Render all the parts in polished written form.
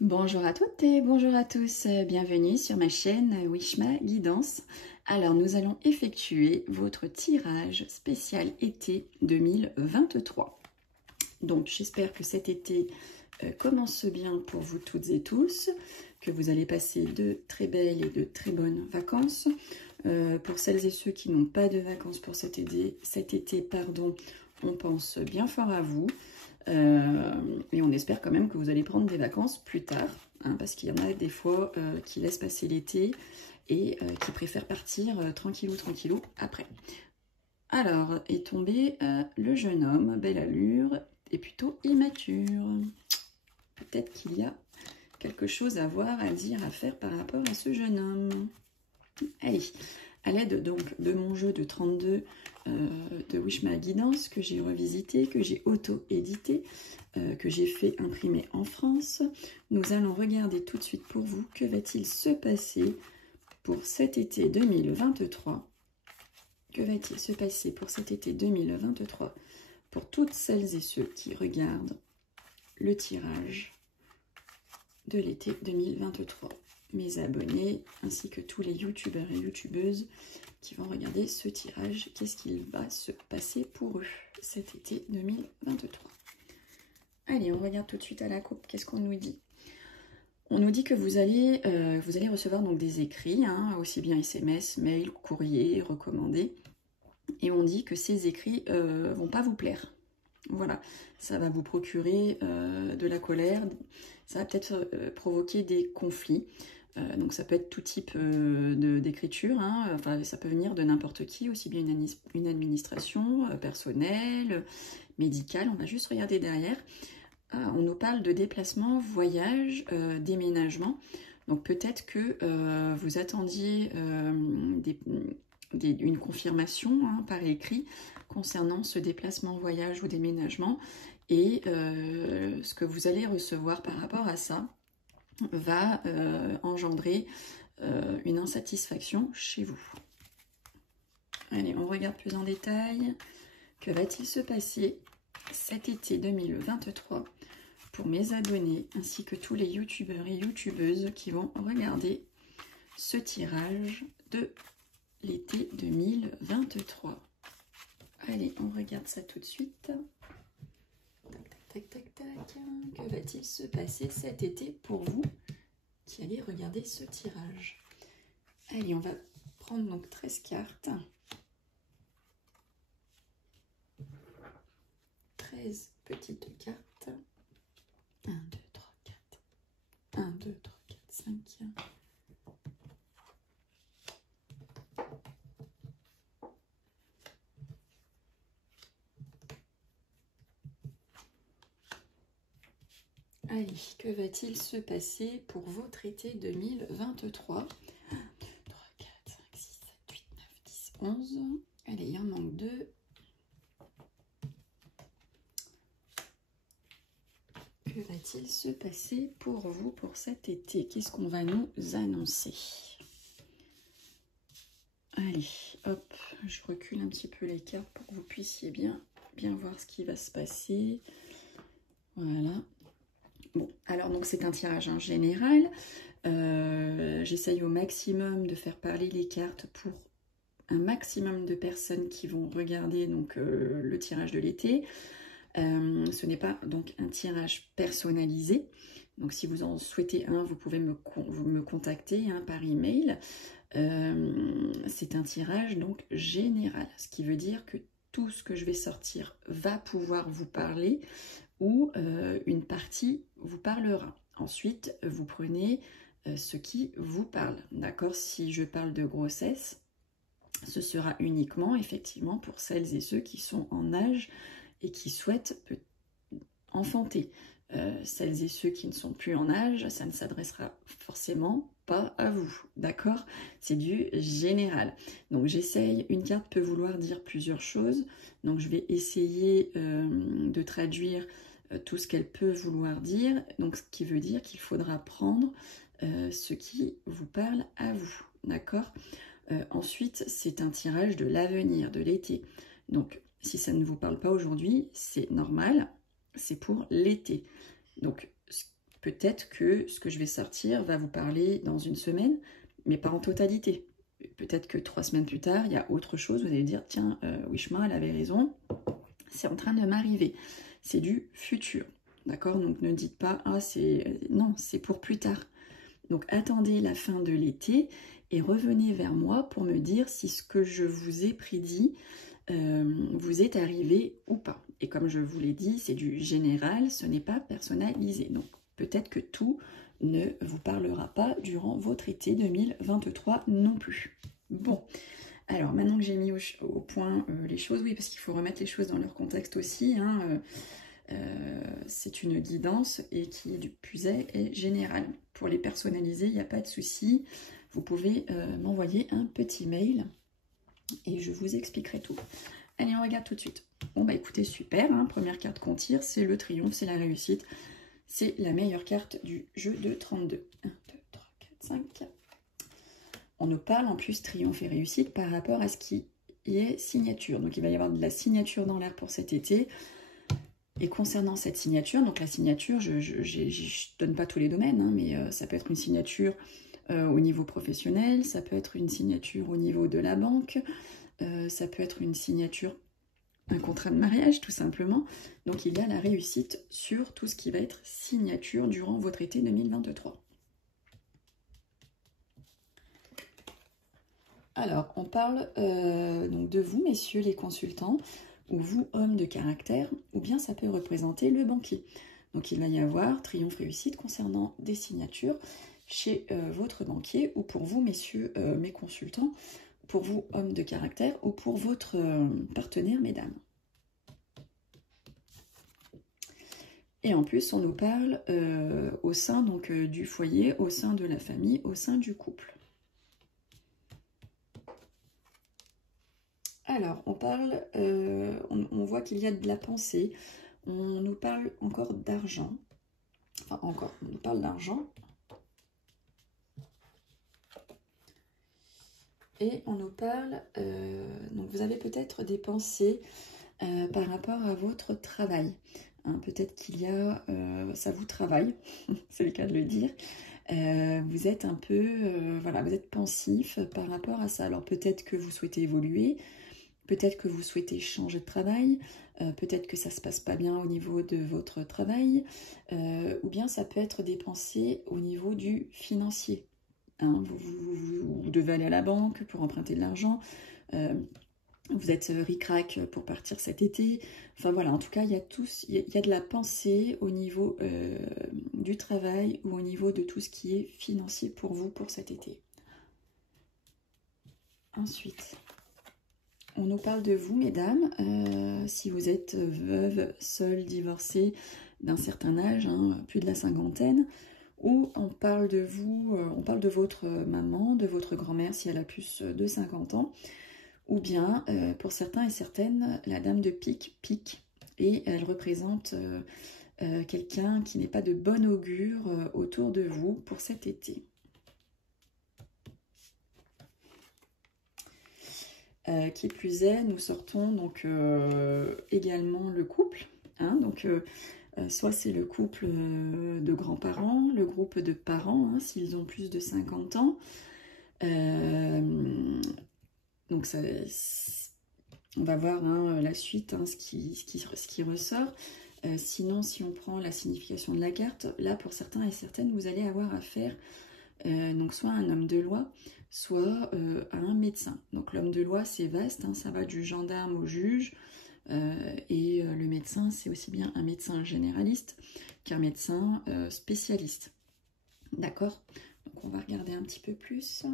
Bonjour à toutes et bonjour à tous, bienvenue sur ma chaîne Wishma Guidance. Alors nous allons effectuer votre tirage spécial été 2023. Donc j'espère que cet été commence bien pour vous toutes et tous, que vous allez passer de très belles et de très bonnes vacances. Pour celles et ceux qui n'ont pas de vacances pour cet été, on pense bien fort à vous. Et on espère quand même que vous allez prendre des vacances plus tard, hein, parce qu'il y en a des fois qui laissent passer l'été et qui préfèrent partir tranquillou après. Alors, est tombé le jeune homme, belle allure et plutôt immature. Peut-être qu'il y a quelque chose à voir, à dire, à faire par rapport à ce jeune homme. Allez, à l'aide donc de mon jeu de 32 de Wishma Guidance que j'ai revisité, que j'ai auto-édité, que j'ai fait imprimer en France, nous allons regarder tout de suite pour vous que va-t-il se passer pour cet été 2023. Que va-t-il se passer pour cet été 2023 pour toutes celles et ceux qui regardent le tirage de l'été 2023. Mes abonnés, ainsi que tous les youtubeurs et youtubeuses qui vont regarder ce tirage. Qu'est-ce qu'il va se passer pour eux cet été 2023? Allez, on regarde tout de suite à la coupe. Qu'est-ce qu'on nous dit? On nous dit que vous allez recevoir donc des écrits, hein, aussi bien SMS, mail, courrier, recommandés. Et on dit que ces écrits vont pas vous plaire. Voilà, ça va vous procurer de la colère, ça va peut-être provoquer des conflits. Donc ça peut être tout type d'écriture, hein. Enfin, ça peut venir de n'importe qui, aussi bien une administration personnelle, médicale. On va juste regarder derrière. On nous parle de déplacement, voyage, déménagement. Donc peut-être que vous attendiez une confirmation, hein, par écrit concernant ce déplacement, voyage ou déménagement, et ce que vous allez recevoir par rapport à ça va engendrer une insatisfaction chez vous. Allez, on regarde plus en détail. Que va-t-il se passer cet été 2023 pour mes abonnés ainsi que tous les youtubeurs et youtubeuses qui vont regarder ce tirage de l'été 2023. Allez, on regarde ça tout de suite. Tac, tac, tac, tac. Que va-t-il se passer cet été pour vous qui allez regarder ce tirage? Allez, on va prendre donc 13 cartes. 13 petites cartes. 1, 2, 3, 4. 1, 2, 3, 4, 5. Allez, que va-t-il se passer pour votre été 2023? 1, 2, 3, 4, 5, 6, 7, 8, 9, 10, 11. Allez, il en manque 2. Que va-t-il se passer pour vous pour cet été? Qu'est-ce qu'on va nous annoncer? Allez, hop, je recule un petit peu les cartes pour que vous puissiez bien voir ce qui va se passer. Voilà. Bon, alors donc c'est un tirage en général. J'essaye au maximum de faire parler les cartes pour un maximum de personnes qui vont regarder donc le tirage de l'été. Ce n'est pas donc un tirage personnalisé. Donc si vous en souhaitez un, vous pouvez me contacter, hein, par email. C'est un tirage donc général, ce qui veut dire que tout ce que je vais sortir va pouvoir vous parler ou une partie vous parlera. Ensuite, vous prenez ce qui vous parle. D'accord? Si je parle de grossesse, ce sera uniquement effectivement pour celles et ceux qui sont en âge et qui souhaitent enfanter. Celles et ceux qui ne sont plus en âge, ça ne s'adressera forcément pas à vous, d'accord? C'est du général. Donc j'essaye, une carte peut vouloir dire plusieurs choses, donc je vais essayer de traduire tout ce qu'elle peut vouloir dire, donc ce qui veut dire qu'il faudra prendre ce qui vous parle à vous, d'accord? Ensuite, c'est un tirage de l'avenir, de l'été. Donc, si ça ne vous parle pas aujourd'hui, c'est normal, c'est pour l'été. Donc, Peut-être que ce que je vais sortir va vous parler dans une semaine, mais pas en totalité. Peut-être que 3 semaines plus tard, il y a autre chose, vous allez dire, tiens, Wishma, elle avait raison, c'est en train de m'arriver. C'est du futur, d'accord? Donc ne dites pas, ah, non, c'est pour plus tard. Donc attendez la fin de l'été et revenez vers moi pour me dire si ce que je vous ai prédit vous est arrivé ou pas. Et comme je vous l'ai dit, c'est du général, ce n'est pas personnalisé. Donc peut-être que tout ne vous parlera pas durant votre été 2023 non plus. Bon, alors maintenant que j'ai mis au point les choses, oui, parce qu'il faut remettre les choses dans leur contexte aussi, hein, c'est une guidance et qui, du plus est générale. Pour les personnaliser, il n'y a pas de souci. Vous pouvez m'envoyer un petit mail et je vous expliquerai tout. Allez, on regarde tout de suite. Bon, bah écoutez, super. Hein, première carte qu'on tire, c'est le triomphe, c'est la réussite. C'est la meilleure carte du jeu de 32. 1, 2, 3, 4, 5. On nous parle en plus triomphe et réussite par rapport à ce qui est signature. Donc il va y avoir de la signature dans l'air pour cet été. Et concernant cette signature, donc la signature, je ne donne pas tous les domaines, hein, mais ça peut être une signature au niveau professionnel, ça peut être une signature au niveau de la banque, ça peut être une signature, un contrat de mariage tout simplement. Donc il y a la réussite sur tout ce qui va être signature durant votre été 2023. Alors, on parle donc de vous, messieurs les consultants, ou vous, hommes de caractère, ou bien ça peut représenter le banquier. Donc il va y avoir triomphe réussite concernant des signatures chez votre banquier, ou pour vous, messieurs, mes consultants, pour vous, hommes de caractère, ou pour votre partenaire, mesdames. Et en plus, on nous parle au sein donc, du foyer, au sein de la famille, au sein du couple. Alors, on parle, on voit qu'il y a de la pensée, on nous parle encore d'argent, enfin encore, on nous parle d'argent, et on nous parle, donc vous avez peut-être des pensées par rapport à votre travail, hein, peut-être qu'il y a, ça vous travaille, c'est le cas de le dire, vous êtes un peu, voilà, vous êtes pensif par rapport à ça, alors peut-être que vous souhaitez évoluer. Peut-être que vous souhaitez changer de travail, peut-être que ça ne se passe pas bien au niveau de votre travail, ou bien ça peut être des pensées au niveau du financier. Hein, vous devez aller à la banque pour emprunter de l'argent, vous êtes ric-rac pour partir cet été. Enfin voilà, en tout cas, il y a de la pensée au niveau du travail ou au niveau de tout ce qui est financier pour vous pour cet été. Ensuite... on nous parle de vous, mesdames, si vous êtes veuve, seule, divorcée d'un certain âge, hein, plus de la cinquantaine, ou on parle de vous, on parle de votre maman, de votre grand-mère si elle a plus de 50 ans, ou bien, pour certains et certaines, la dame de pique, et elle représente quelqu'un qui n'est pas de bon augure autour de vous pour cet été. Qui plus est, nous sortons donc également le couple, hein, donc soit c'est le couple de grands-parents, le groupe de parents, hein, s'ils ont plus de 50 ans. Donc ça, on va voir hein, la suite, hein, ce qui ressort. Sinon, si on prend la signification de la carte, là pour certains et certaines, vous allez avoir affaire donc soit à un homme de loi, soit à un médecin. Donc l'homme de loi, c'est vaste, hein, ça va du gendarme au juge, et le médecin, c'est aussi bien un médecin généraliste qu'un médecin spécialiste. D'accord? Donc on va regarder un petit peu plus.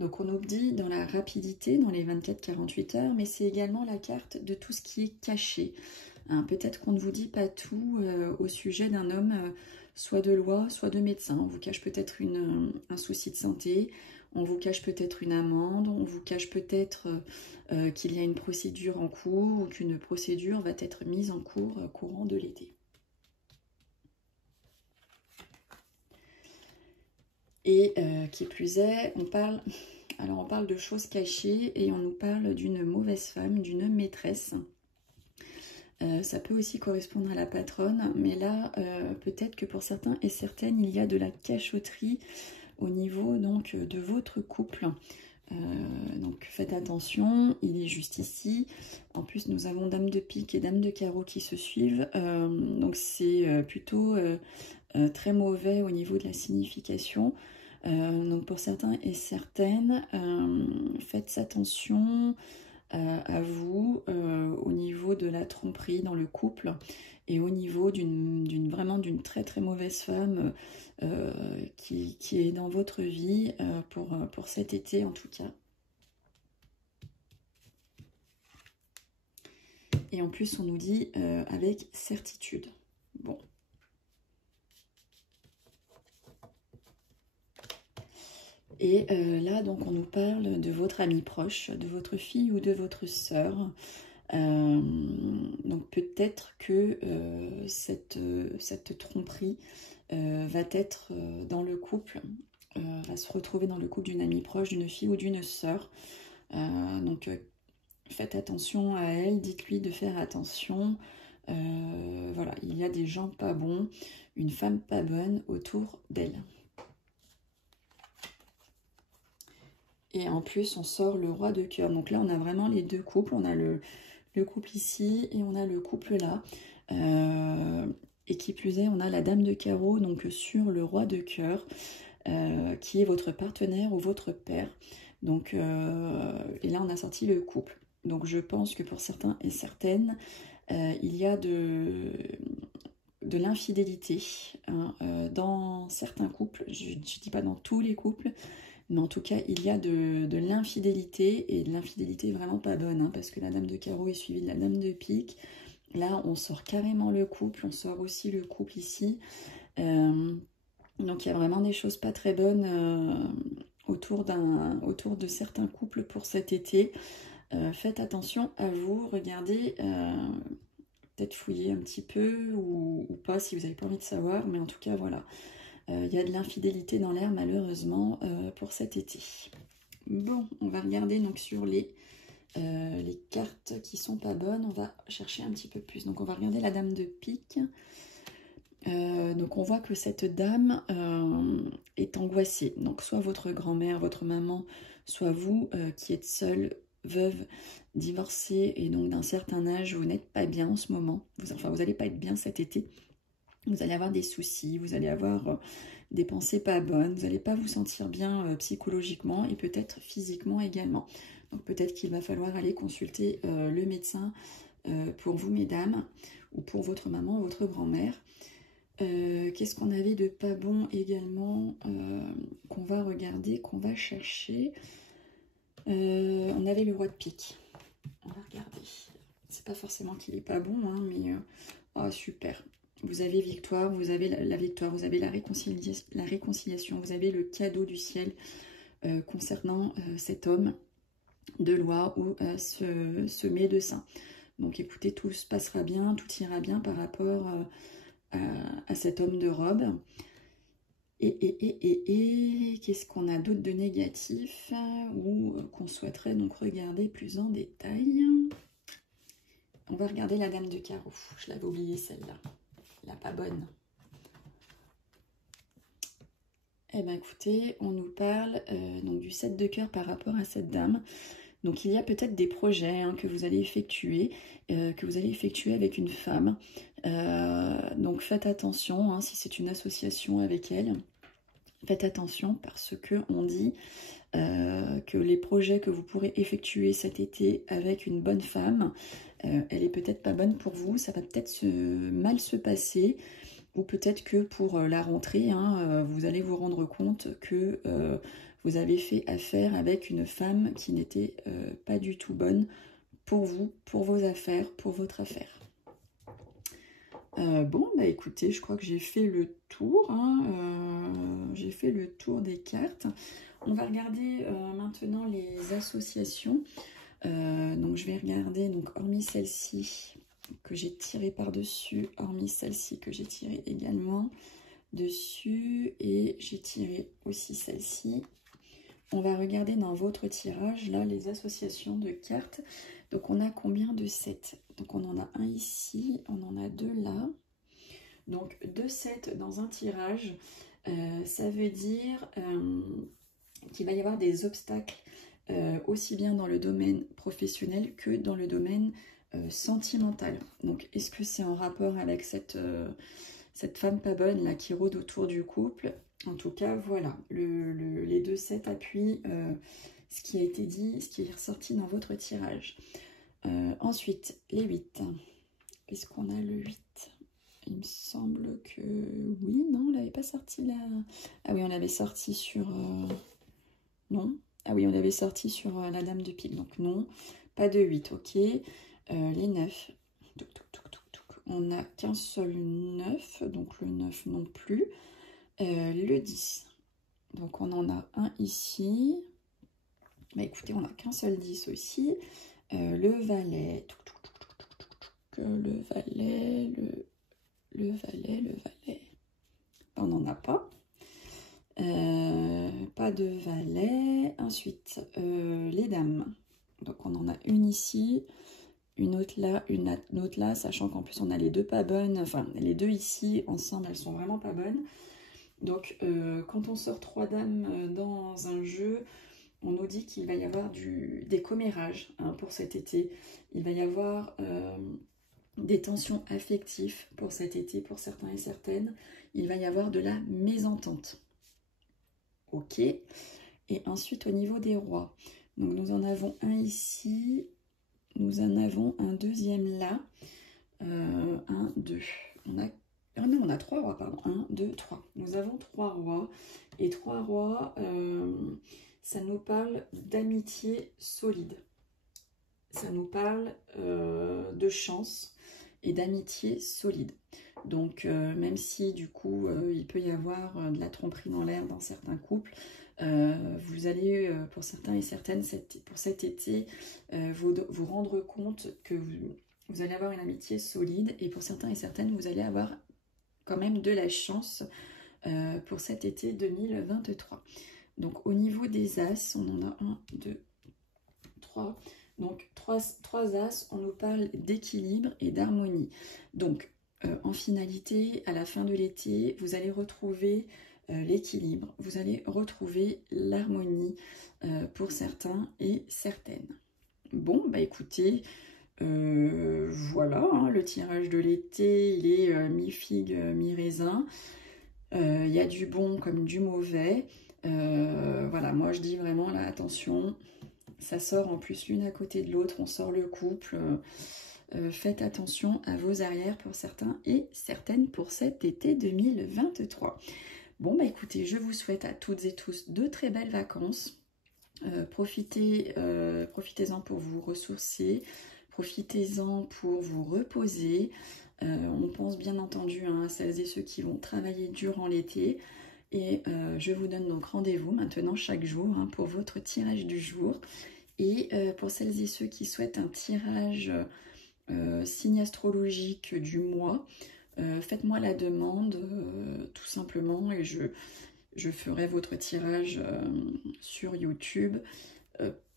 Donc on nous dit dans la rapidité, dans les 24-48 heures, mais c'est également la carte de tout ce qui est caché. Hein, peut-être qu'on ne vous dit pas tout au sujet d'un homme, soit de loi, soit de médecin. On vous cache peut-être un souci de santé, on vous cache peut-être une amende, on vous cache peut-être qu'il y a une procédure en cours ou qu'une procédure va être mise en cours courant de l'été. Et qui plus est, on parle de choses cachées et on nous parle d'une mauvaise femme, d'une maîtresse. Ça peut aussi correspondre à la patronne, mais là, peut-être que pour certains et certaines, il y a de la cachotterie au niveau donc de votre couple. Donc faites attention, il est juste ici. En plus, nous avons Dame de pique et Dame de carreau qui se suivent. Donc c'est plutôt très mauvais au niveau de la signification. Donc pour certains et certaines, faites attention à vous au niveau de la tromperie dans le couple et au niveau vraiment d'une très très mauvaise femme qui est dans votre vie pour cet été en tout cas. Et en plus on nous dit avec certitude. Bon. Et là, donc, on nous parle de votre ami proche, de votre fille ou de votre sœur. Donc, peut-être que cette tromperie va être dans le couple, va se retrouver dans le couple d'une amie proche, d'une fille ou d'une sœur. Donc, faites attention à elle, dites-lui de faire attention. Voilà, il y a des gens pas bons, une femme pas bonne autour d'elle. Et en plus, on sort le roi de cœur. Donc là, on a vraiment les deux couples. On a le couple ici et on a le couple là. Et qui plus est, on a la dame de carreau donc sur le roi de cœur, qui est votre partenaire ou votre père. Donc, et là, on a sorti le couple. Donc, je pense que pour certains et certaines, il y a de l'infidélité hein, dans certains couples. Je ne dis pas dans tous les couples. Mais en tout cas, il y a de l'infidélité, et de l'infidélité vraiment pas bonne, hein, parce que la dame de carreau est suivie de la dame de pique. Là, on sort carrément le couple, on sort aussi le couple ici. Donc, il y a vraiment des choses pas très bonnes autour de certains couples pour cet été. Faites attention à vous, regardez, peut-être fouiller un petit peu ou pas si vous n'avez pas envie de savoir, mais en tout cas, voilà. Il y a de l'infidélité dans l'air malheureusement pour cet été. Bon, on va regarder donc sur les cartes qui sont pas bonnes. On va chercher un petit peu plus. Donc on va regarder la dame de pique. Donc on voit que cette dame est angoissée. Donc soit votre grand-mère, votre maman, soit vous qui êtes seule, veuve, divorcée et donc d'un certain âge, vous n'êtes pas bien en ce moment. Enfin, vous n'allez pas être bien cet été. Vous allez avoir des soucis, vous allez avoir des pensées pas bonnes, vous n'allez pas vous sentir bien psychologiquement et peut-être physiquement également. Donc peut-être qu'il va falloir aller consulter le médecin pour vous, mesdames, ou pour votre maman, votre grand-mère. Qu'est-ce qu'on avait de pas bon également qu'on va regarder, qu'on va chercher. On avait le roi de pique. On va regarder. C'est pas forcément qu'il est pas bon, hein, mais oh, super. Vous avez victoire, vous avez la victoire, vous avez la réconciliation, vous avez le cadeau du ciel concernant cet homme de loi ou ce médecin. Donc écoutez, tout se passera bien, tout ira bien par rapport à cet homme de robe. Et qu'est-ce qu'on a d'autre de négatif ou qu'on souhaiterait donc regarder plus en détail? On va regarder la dame de carreau. Je l'avais oubliée celle-là. La pas bonne. Eh bien écoutez, on nous parle donc du 7 de cœur par rapport à cette dame. Donc il y a peut-être des projets hein, que vous allez effectuer avec une femme. Donc faites attention hein, si c'est une association avec elle. Faites attention parce que on dit que les projets que vous pourrez effectuer cet été avec une bonne femme, elle est peut-être pas bonne pour vous, ça va peut-être mal se passer, ou peut-être que pour la rentrée, hein, vous allez vous rendre compte que vous avez fait affaire avec une femme qui n'était pas du tout bonne pour vous, pour vos affaires, pour votre affaire. Bon, bah écoutez, je crois que j'ai fait le tour, hein, j'ai fait le tour des cartes. On va regarder maintenant les associations. Donc je vais regarder, donc hormis celle-ci que j'ai tirée par-dessus, hormis celle-ci que j'ai tirée également dessus, et j'ai tiré aussi celle-ci. on va regarder dans votre tirage, là, les associations de cartes. Donc, on a combien de 7? Donc, on en a un ici, on en a 2 là. Donc, 2 7 dans un tirage, ça veut dire qu'il va y avoir des obstacles aussi bien dans le domaine professionnel que dans le domaine sentimental. Donc, est-ce que c'est en rapport avec cette femme pas bonne là qui rôde autour du couple? En tout cas, voilà, les 2 7 appuient ce qui a été dit, ce qui est ressorti dans votre tirage. Ensuite, les 8. Est-ce qu'on a le 8? Il me semble que oui, non, on l'avait pas sorti là. Ah oui, on l'avait sorti sur... Non. Ah oui, on l'avait sorti sur la dame de pique, donc non. Pas de 8, ok. Les 9. On n'a qu'un seul 9, donc le 9 non plus. Le 10. Donc on en a un ici. Bah écoutez, on n'a qu'un seul 10 aussi. Le valet. Le valet, le valet. On n'en a pas. Pas de valet. Ensuite, les dames. Donc on en a une ici, une autre là, une autre là, sachant qu'en plus on a les deux pas bonnes. Enfin, les deux ici, ensemble, elles sont vraiment pas bonnes. Donc, quand on sort 3 dames dans un jeu, on nous dit qu'il va y avoir des commérages hein, pour cet été. Il va y avoir des tensions affectives pour cet été, pour certains et certaines. Il va y avoir de la mésentente. Ok. Et ensuite, au niveau des rois. Donc, nous en avons un ici. Nous en avons un deuxième là. 1, 2. Ah non, on a 3 rois, pardon. 1, 2, 3. Nous avons 3 rois. Et 3 rois, ça nous parle d'amitié solide. Ça nous parle de chance et d'amitié solide. Donc, même si du coup, il peut y avoir de la tromperie dans l'air dans certains couples, vous allez, pour certains et certaines, pour cet été, vous rendre compte que vous allez avoir une amitié solide. Et pour certains et certaines, vous allez avoir quand même de la chance pour cet été 2023. Donc, au niveau des as, on en a 1, 2, 3. Donc, 3 as, on nous parle d'équilibre et d'harmonie. Donc, en finalité, à la fin de l'été, vous allez retrouver l'équilibre, vous allez retrouver l'harmonie pour certains et certaines. Bon, bah écoutez, voilà, hein, le tirage de l'été, il est mi-figue, mi-raisin. Il y a du bon comme du mauvais. Voilà, moi je dis vraiment là, attention, ça sort en plus l'une à côté de l'autre, on sort le couple. Faites attention à vos arrières pour certains et certaines pour cet été 2023. Bon, bah écoutez, je vous souhaite à toutes et tous de très belles vacances. Profitez-en pour vous ressourcer, profitez-en pour vous reposer. On pense bien entendu hein, à celles et ceux qui vont travailler durant l'été. Et je vous donne donc rendez-vous maintenant chaque jour hein, pour votre tirage du jour. Et pour celles et ceux qui souhaitent un tirage signe astrologique du mois, faites-moi la demande tout simplement et je ferai votre tirage sur YouTube,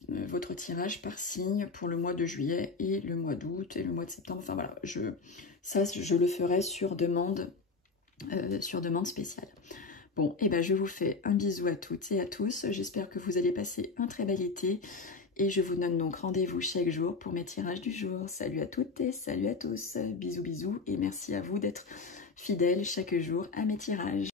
votre tirage par signe pour le mois de juillet et le mois d'août et le mois de septembre. Enfin voilà, je le ferai sur demande spéciale. Bon, et ben je vous fais un bisou à toutes et à tous. J'espère que vous allez passer un très bel été. Et je vous donne donc rendez-vous chaque jour pour mes tirages du jour. Salut à toutes et salut à tous. Bisous bisous et merci à vous d'être fidèles chaque jour à mes tirages.